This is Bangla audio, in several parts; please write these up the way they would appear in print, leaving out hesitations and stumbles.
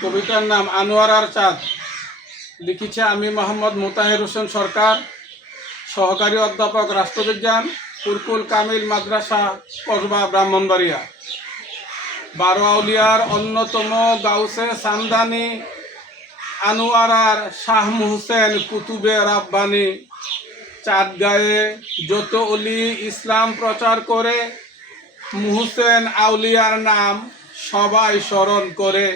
কবিতার নাম আনোয়ারার চাঁদ। লিখেছে আমি মোহাম্মদ মোতাহের হোসেন সরকার, সহকারী অধ্যাপক রাষ্ট্রবিজ্ঞান, ফুরকুল কামিল মাদ্রাসা, কসবা, ব্রাহ্মণবাড়িয়া। 12 আউলিয়ার অন্যতম গাউসে সামদানি আনোয়ারার শাহ মুহসেন কুতুবে রাব্বানি। চাঁদ গায়ে যত অলি ইসলাম প্রচার করে, মুহসেন আউলিয়ার নাম সবাই স্মরণ করে।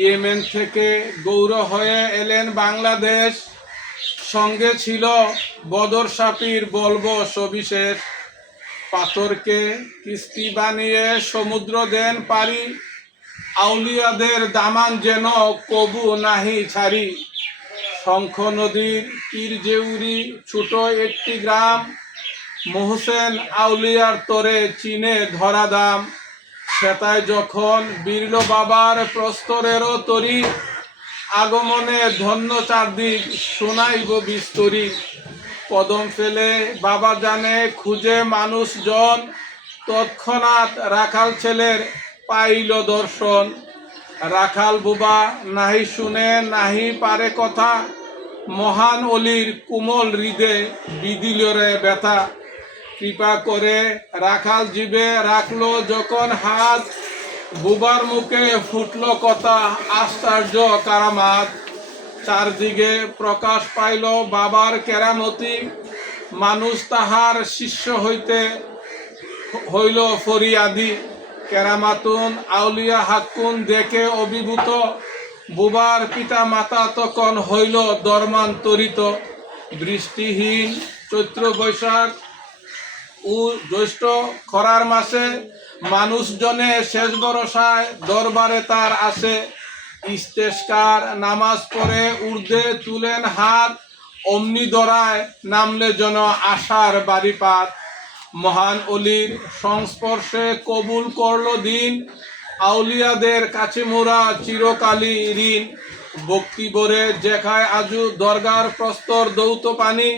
ইয়েমেন থেকে গৌর হয়ে এলেন বাংলাদেশ, সঙ্গে ছিল বদর সাপির বলবো সবিশেষ। পাথরকে কিস্তি বানিয়ে সমুদ্র দেন পারি, আউলিয়াদের দামান যেন কবু নাহি ছাড়ি। শঙ্খ নদীর তীর জেউরি ছোট একটি গ্রাম, মোহসেন আউলিয়ার তরে চিনে ধরা দাম। সেতায় যখন বিরল বাবার প্রস্তরেরও তরি, আগমনে ধন্য চারদিক শোনাইব বিস্তরি। কদম ফেলে বাবা জানে খুঁজে মানুষজন, তৎক্ষণাৎ রাখাল ছেলের পাইল দর্শন। রাখাল বুবা নাহি শুনে নাহি পারে কথা, মহান অলির কোমল হৃদে বিদিল রে ব্যথা। কৃপা করে রাখাল জীবে রাখলো যখন হাত, বুবার মুখে ফুটল কথা আশ্চর্য কারামাত। চারদিকে প্রকাশ পাইল বাবার কেরামতি, মানুষ তাহার শিষ্য হইতে হইল ফরিয়াদি। কেরামাতুন আউলিয়া হাক্কুন দেখে অভিভূত, বুবার পিতা মাতা তখন হইল ধর্মান্তরিত। বৃষ্টিহীন চৈত্র বৈশাখ ও জ্যৈষ্ঠ খরার মাসে, মানুষজনে শেষ ভরসায় দরবারে তার আসে। ইস্তেস্কার নামাজ পড়ে ঊর্ধ্বে তুলেন হাত, অমনি দরায় নামলে যেন আশার বাড়িপাত। মহান অলির সংস্পর্শে কবুল করলো দিন, আউলিয়াদের কাছে মোরা চিরকালই ঋণ। ভক্তি ভরে যেখায় আজু দরগার প্রস্তর দৌত পানি,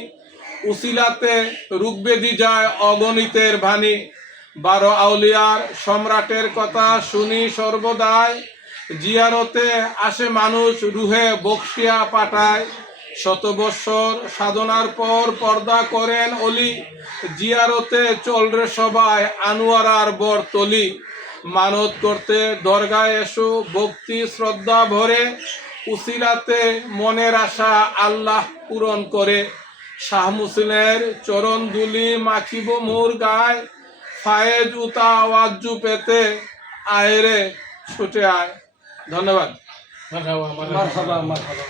উসিলাতে রুগবেদি যায় অগণিতের ভানি। 12 আউলিয়ার সম্রাটের কথা শুনি সর্বদাই, জিয়ারতে আসে মানুষ রুহে বক্সিয়া পাঠায়। 100 বৎসর সাধনার পর পর্দা করেন অলি, জিয়ারতে চলরে সবাই আনোয়ারার বরতলি। মানত করতে দরগায় এসো ভক্তি শ্রদ্ধা ভরে, উসিলাতে মনের আশা আল্লাহ পূরণ করে। শাহ মুসলিমের চরণ দুলি মাখিব মোর গায়, ফায়েজ উতা ওয়াজ্জু পেতে আয়রে ছুটে আয়। ধন্যবাদ। মারহাবা মারহাবা মারহাবা।